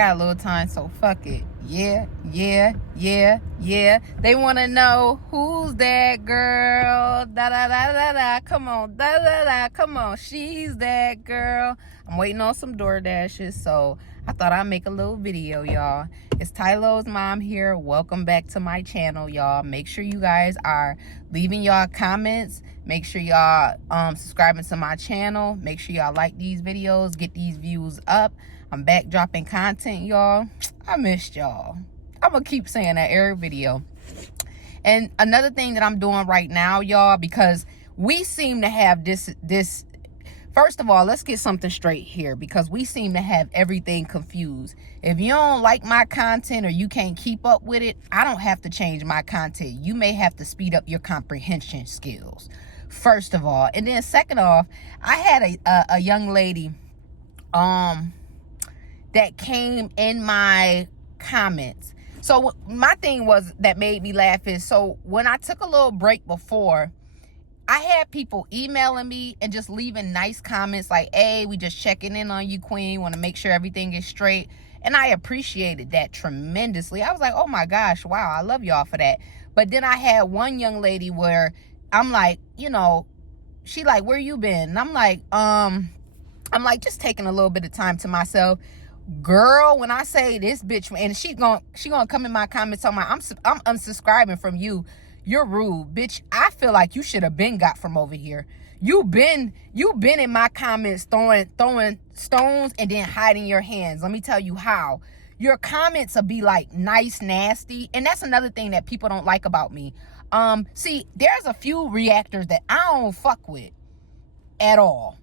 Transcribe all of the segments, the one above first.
got a little time, so fuck it. Yeah. They want to know who's that girl. Da. Come on, da. Come on, she's that girl. I'm waiting on some door dashes, so I thought I'd make a little video, y'all. It's Tylo's mom here. Welcome back to my channel, y'all. Make sure you guys are leaving y'all comments. Make sure y'all subscribing to my channel. Make sure y'all like these videos. Get these views up. I'm back dropping content, y'all. I missed y'all. I'm gonna keep saying that every video. And another thing that I'm doing right now, y'all, because we seem to have this. First of all, let's get something straight here, because we seem to have everything confused. If you don't like my content or you can't keep up with it, I don't have to change my content. You may have to speed up your comprehension skills, first of all. And then second off, I had a young lady that came in my comments. So my thing was that made me laugh is, so when I took a little break before, I had people emailing me and just leaving nice comments like, hey, we just checking in on you, queen. Want to make sure everything is straight. And I appreciated that tremendously. I was like, oh my gosh, wow, I love y'all for that. But then I had one young lady where I'm like, you know, she like, where you been? And I'm like, just taking a little bit of time to myself. Girl, when I say this bitch, and she gonna come in my comments talking about I'm unsubscribing from you. You're rude, bitch. I feel like you should have been got from over here. You been in my comments throwing stones and then hiding your hands. Let me tell you how. Your comments will be like nice, nasty, and that's another thing that people don't like about me. See, there's a few reactors that I don't fuck with at all.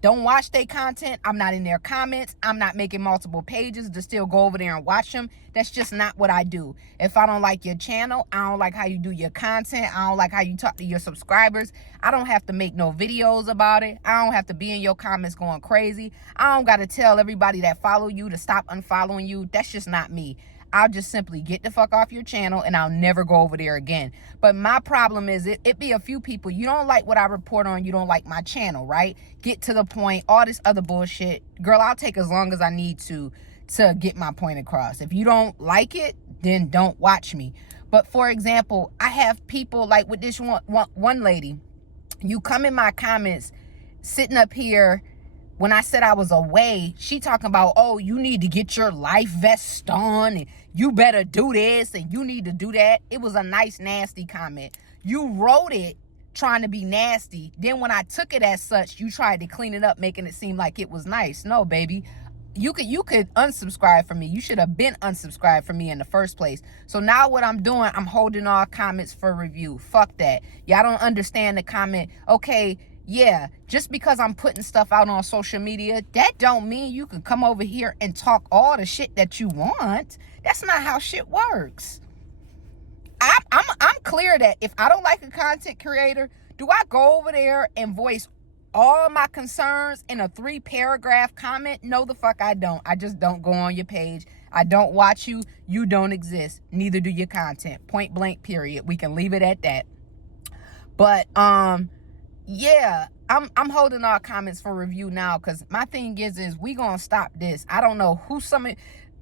Don't watch their content. I'm not in their comments. I'm not making multiple pages to still go over there and watch them. That's just not what I do. If I don't like your channel, I don't like how you do your content, I don't like how you talk to your subscribers, I don't have to make no videos about it. I don't have to be in your comments going crazy. I don't got to tell everybody that follow you to stop unfollowing you. That's just not me. I'll just simply get the fuck off your channel and I'll never go over there again. But my problem is it be a few people. You don't like what I report on. You don't like my channel, right? Get to the point. All this other bullshit. Girl, I'll take as long as I need to get my point across. If you don't like it, then don't watch me. But for example, I have people like with this one lady. You come in my comments sitting up here. When I said I was away, she talking about, oh, you need to get your life vest on and you better do this and you need to do that. It was a nice, nasty comment. You wrote it trying to be nasty. Then when I took it as such, you tried to clean it up, making it seem like it was nice. No, baby. You could unsubscribe from me. You should have been unsubscribed from me in the first place. So now what I'm doing, I'm holding all comments for review. Fuck that. Y'all don't understand the comment. Okay, yeah, just because I'm putting stuff out on social media, that don't mean you can come over here and talk all the shit that you want. That's not how shit works. I'm clear that if I don't like a content creator, do I go over there and voice all my concerns in a 3-paragraph comment? No, the fuck I don't. I just don't go on your page. I don't watch you. You don't exist. Neither do your content. Point blank, period. We can leave it at that. But yeah, I'm holding our comments for review now, because my thing is we gonna stop this. I don't know who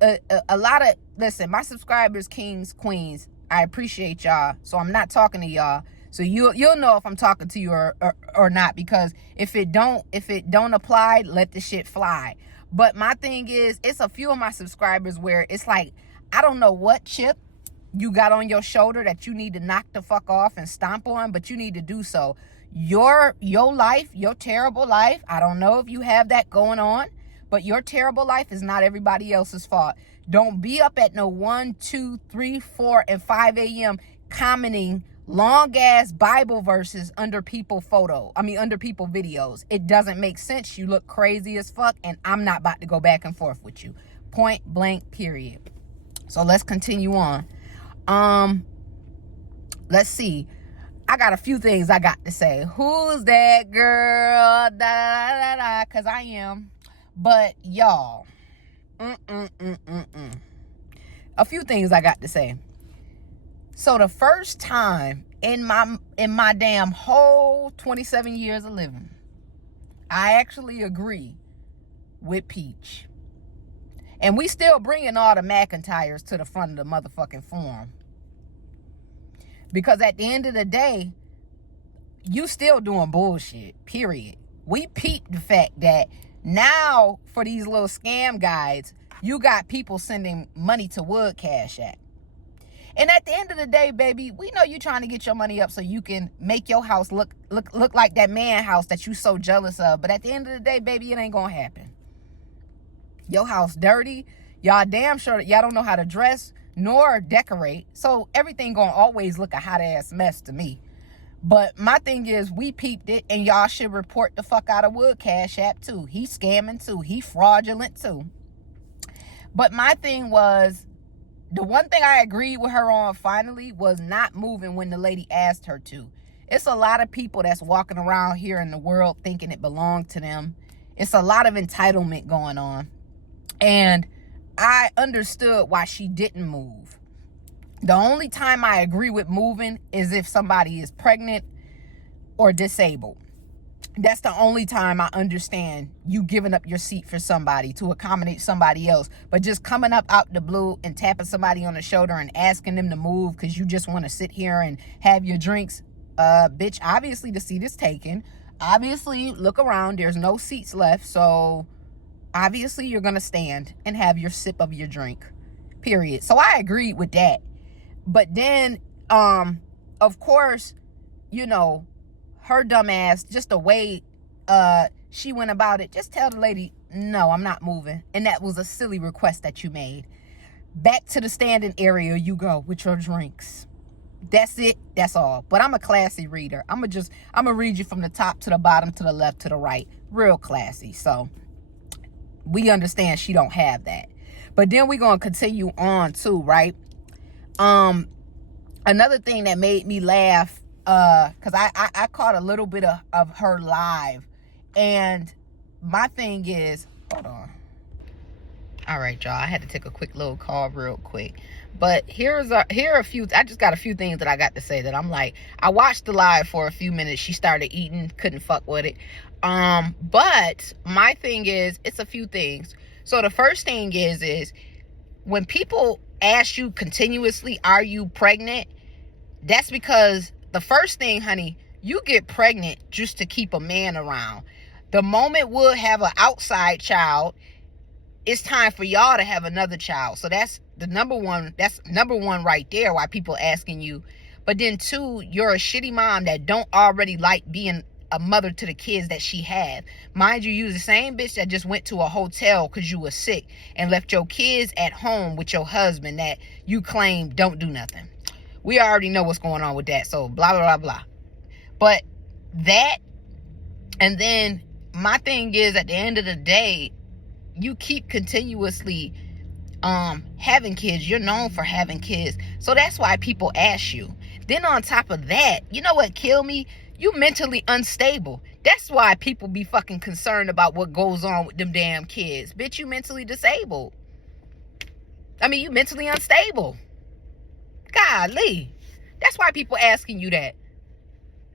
a lot of, listen, my subscribers, kings, queens, I appreciate y'all, so I'm not talking to y'all. So you'll know if I'm talking to you or not, because if it don't apply, let the shit fly. But my thing is, it's a few of my subscribers where it's like, I don't know what chip you got on your shoulder that you need to knock the fuck off and stomp on, but you need to do so. Your life, your terrible life, I don't know if you have that going on, but your terrible life is not everybody else's fault. Don't be up at no 1, 2, 3, 4, and 5 a.m. commenting long ass Bible verses under people videos. It doesn't make sense. You look crazy as fuck, and I'm not about to go back and forth with you. Point blank, period. So let's continue on. Let's see. I got a few things I got to say. Who's that girl? Da, because I am. But y'all, a few things I got to say. So the first time in my damn whole 27 years of living, I actually agree with Peach. And we still bringing all the Mcintyres to the front of the motherfucking forum. Because at the end of the day, you still doing bullshit, period. We peeped the fact that now for these little scam guides, you got people sending money to Wood Cash App. And at the end of the day, baby, we know you trying to get your money up so you can make your house look like that man house that you so jealous of. But at the end of the day, baby, it ain't gonna happen. Your house dirty. Y'all damn sure that y'all don't know how to dress nor decorate. So everything gonna always look a hot ass mess to me. But my thing is, we peeped it, and y'all should report the fuck out of Wood Cash App too. He scamming too. He fraudulent too. But my thing was, the one thing I agreed with her on finally was not moving when the lady asked her to. It's a lot of people that's walking around here in the world thinking it belonged to them. It's a lot of entitlement going on. And I understood why she didn't move. The only time I agree with moving is if somebody is pregnant or disabled. That's the only time I understand you giving up your seat for somebody to accommodate somebody else. But just coming up out the blue and tapping somebody on the shoulder and asking them to move because you just want to sit here and have your drinks. Bitch, obviously the seat is taken. Obviously, look around. There's no seats left. So obviously you're going to stand and have your sip of your drink. Period. So I agreed with that. But then, of course, you know, her dumb ass, just the way she went about it, just tell the lady, no, I'm not moving. And that was a silly request that you made. Back to the standing area you go with your drinks. That's it. That's all. But I'm a classy reader. I'm going to read you from the top to the bottom, to the left, to the right. Real classy. So we understand she don't have that. But then we're going to continue on too, right? Another thing that made me laugh, because I caught a little bit of her live, and my thing is, hold on. All right, y'all, I had to take a quick little call real quick. But here are a few, I just got a few things that I got to say that I'm like, I watched the live for a few minutes. She started eating, couldn't fuck with it. But my thing is, it's a few things. So the first thing is when people ask you continuously, are you pregnant? That's because the first thing, honey, you get pregnant just to keep a man around. The moment we'll have an outside child, it's time for y'all to have another child. So that's the number one right there, why people asking you. But then two, you're a shitty mom that don't already like being a mother to the kids that she had. Mind you, the same bitch that just went to a hotel because you were sick and left your kids at home with your husband that you claim don't do nothing. We already know what's going on with that. So blah, blah, blah, blah. But that, and then my thing is, at the end of the day, you keep continuously having kids. You're known for having kids. So that's why people ask you. Then on top of that, you know what killed me? You mentally unstable. That's why people be fucking concerned about what goes on with them damn kids. Bitch, you mentally disabled. I mean, you mentally unstable. Golly. That's why people asking you that.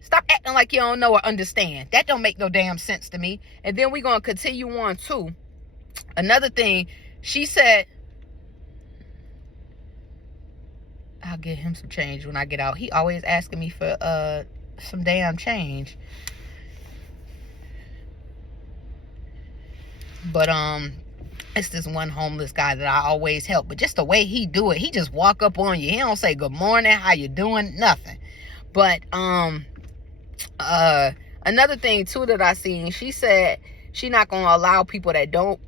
Stop acting like you don't know or understand. That don't make no damn sense to me. And then we're going to continue on too. Another thing, she said, I'll get him some change when I get out. He always asking me for some damn change. But it's this one homeless guy that I always help. But just the way he do it, he just walk up on you. He don't say good morning, how you doing, nothing. But another thing too that I seen, she said she not gonna allow people that don't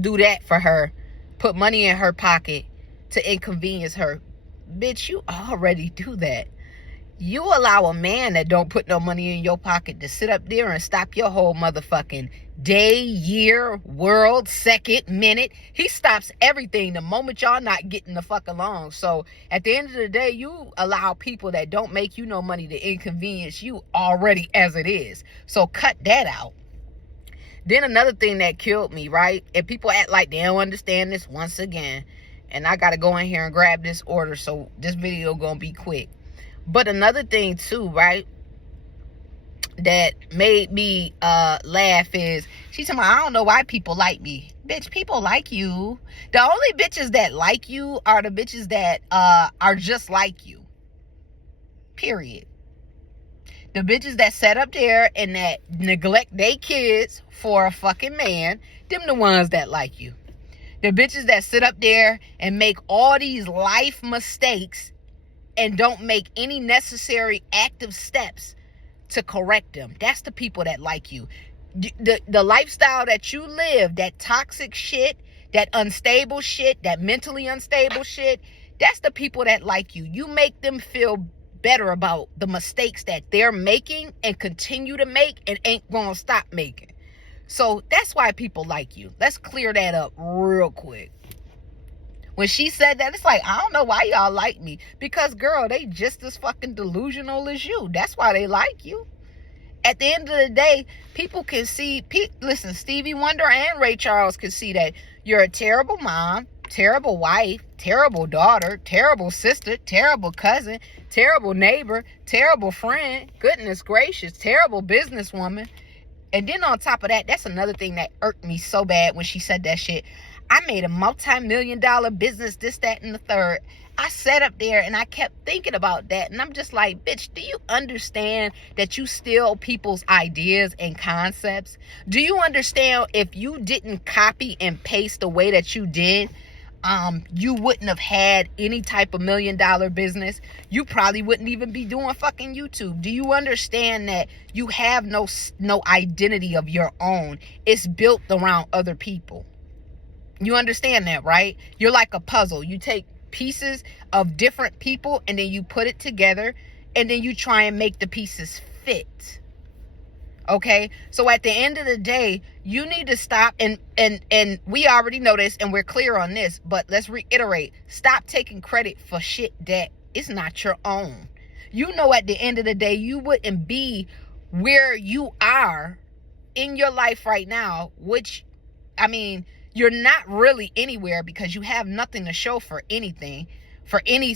do that for her, put money in her pocket to inconvenience her. Bitch, you already do that. You allow a man that don't put no money in your pocket to sit up there and stop your whole motherfucking day, year, world, second, minute. He stops everything the moment y'all not getting the fuck along. So at the end of the day, you allow people that don't make you no money to inconvenience you already as it is. So cut that out. Then another thing that killed me, right? And people act like they don't understand this once again. And I got to go in here and grab this order. So this video going to be quick. But another thing too, right, that made me laugh is She told me, I don't know why people like me. Bitch, people like you. The only bitches that like you are the bitches that are just like you. Period. The bitches that sit up there and that neglect their kids for a fucking man, them the ones that like you. The bitches that sit up there and make all these life mistakes and don't make any necessary active steps to correct them. That's the people that like you. The lifestyle that you live, that toxic shit, that unstable shit, that mentally unstable shit, that's the people that like you. You make them feel better about the mistakes that they're making and continue to make and ain't gonna stop making. So that's why people like you. Let's clear that up real quick. When she said that, it's like, I don't know why y'all like me. Because, girl, they just as fucking delusional as you. That's why they like you. At the end of the day, people can see, listen, Stevie Wonder and Ray Charles can see that you're a terrible mom, terrible wife, terrible daughter, terrible sister, terrible cousin, terrible neighbor, terrible friend, goodness gracious, terrible businesswoman. And then on top of that, that's another thing that irked me so bad when she said that shit. I made a multi-million-dollar business, this, that, and the third. I sat up there and I kept thinking about that. And I'm just like, bitch, do you understand that you steal people's ideas and concepts? Do you understand if you didn't copy and paste the way that you did, you wouldn't have had any type of million-dollar business? You probably wouldn't even be doing fucking YouTube. Do you understand that you have no identity of your own? It's built around other people. You understand that, right? You're like a puzzle. You take pieces of different people and then you put it together and then you try and make the pieces fit. Okay? So at the end of the day, you need to stop and we already know this and we're clear on this, but let's reiterate. Stop taking credit for shit that is not your own. You know, at the end of the day, you wouldn't be where you are in your life right now, which, I mean, you're not really anywhere because you have nothing to show for anything,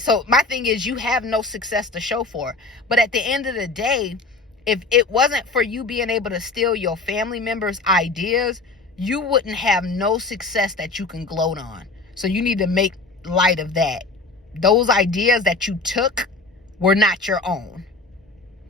so my thing is you have no success to show for. But at the end of the day, if it wasn't for you being able to steal your family members' ideas, you wouldn't have no success that you can gloat on. So you need to make light of that. Those ideas that you took were not your own.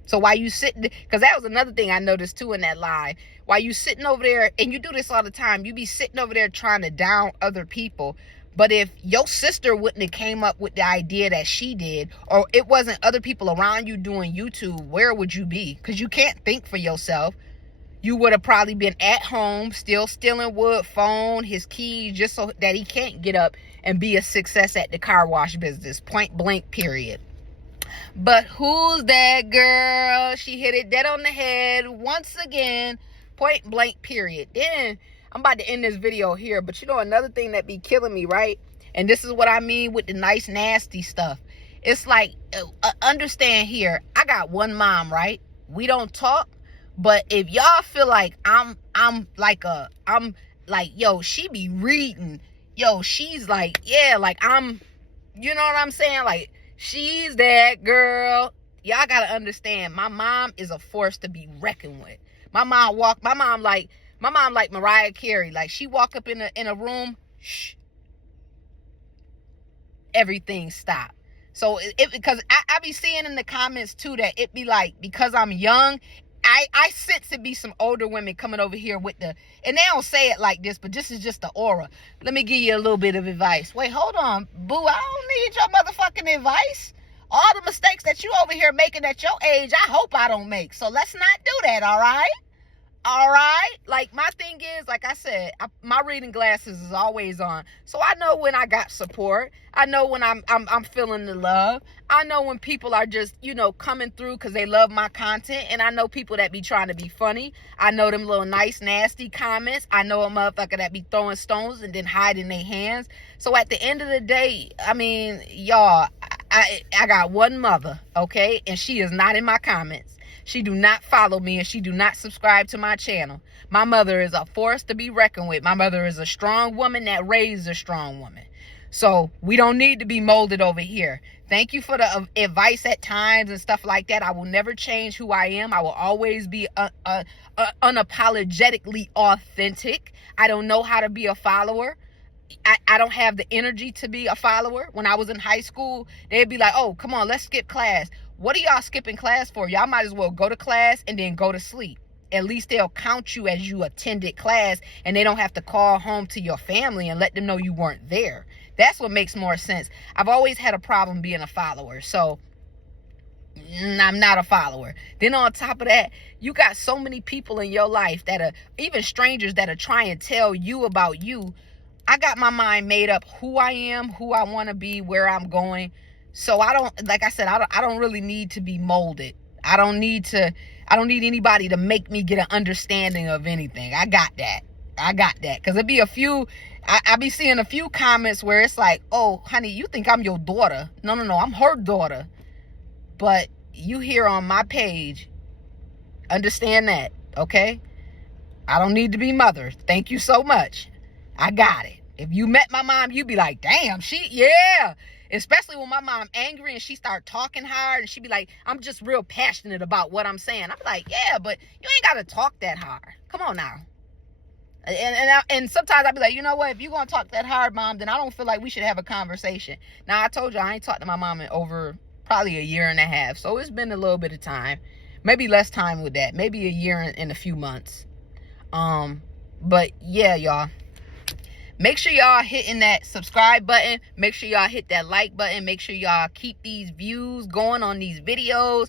So while you sitting, because that was another thing I noticed too in that live, while you sitting over there, and you do this all the time, you be sitting over there trying to down other people. But if your sister wouldn't have came up with the idea that she did, or it wasn't other people around you doing YouTube, where would you be? Because you can't think for yourself. You would have probably been at home, still stealing wood, phone, his keys, just so that he can't get up and be a success at the car wash business. Point blank, period. But who's that girl? She hit it dead on the head once again. Point blank, period. Then I'm about to end this video here. But you know another thing that be killing me, right? And this is what I mean with the nice, nasty stuff. It's like, understand here, I got one mom, right? We don't talk. But if y'all feel like I'm like, yo, she be reading. Yo, she's like, yeah, like I'm, you know what I'm saying? Like, she's that girl. Y'all gotta understand, my mom is a force to be reckoned with. My mom like Mariah Carey. Like, she walk up in a room, shh, everything stop. So because I be seeing in the comments too that it be like, because I'm young, I sense it be some older women coming over here with the, and they don't say it like this, but this is just the aura. Let me give you a little bit of advice. Wait, hold on, boo, I don't need your motherfucking advice. All the mistakes that you over here making at your age, I hope I don't make. So let's not do that, all right? All right? Like, my thing is, like I said, my reading glasses is always on. So I know when I got support. I know when I'm feeling the love. I know when people are just, you know, coming through because they love my content. And I know people that be trying to be funny. I know them little nice, nasty comments. I know a motherfucker that be throwing stones and then hiding their hands. So at the end of the day, I mean, y'all, I got one mother, okay? And she is not in my comments. She do not follow me and she do not subscribe to my channel. My mother is a force to be reckoned with. My mother is a strong woman that raised a strong woman. So we don't need to be molded over here. Thank you for the advice at times and stuff like that. I will never change who I am. I will always be unapologetically authentic. I don't know how to be a follower. I don't have the energy to be a follower. When I was in high school, they'd be like, oh, come on, let's skip class. What are y'all skipping class for? Y'all might as well go to class and then go to sleep. At least they'll count you as you attended class, and they don't have to call home to your family and let them know you weren't there. That's what makes more sense. I've always had a problem being a follower, so I'm not a follower. Then on top of that, you got so many people in your life that are, even strangers, that are trying to tell you about you. I got my mind made up who I am, who I want to be, where I'm going. So I don't, like I said, I don't really need to be molded. I don't need anybody to make me get an understanding of anything. I got that. Because it'd be a few, I be seeing a few comments where it's like, oh, honey, you think I'm your daughter. No, I'm her daughter. But you here on my page, understand that, okay? I don't need to be mother. Thank you so much. I got it. If you met my mom, you'd be like, damn, yeah. Especially when my mom angry and she start talking hard and she be like, I'm just real passionate about what I'm saying. I'm like, yeah, but you ain't got to talk that hard. Come on now. And sometimes I'll be like, you know what? If you're going to talk that hard, Mom, then I don't feel like we should have a conversation. Now, I told you I ain't talked to my mom in over probably a year and a half. So it's been a little bit of time. Maybe less time with that. Maybe a year and a few months. But yeah, y'all. Make sure y'all hitting that subscribe button. Make sure y'all hit that like button. Make sure y'all keep these views going on these videos.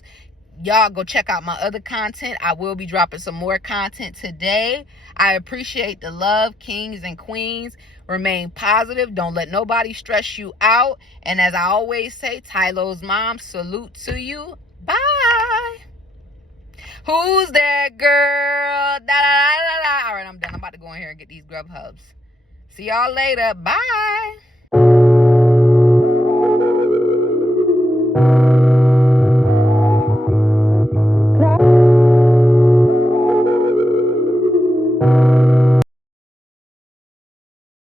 Y'all go check out my other content. I will be dropping some more content today. I appreciate the love, kings and queens. Remain positive. Don't let nobody stress you out. And as I always say, Tylo's mom, salute to you. Bye. Who's that girl? Da, da, da, da, da. All right, I'm done. I'm about to go in here and get these grub hubs. See y'all later. Bye.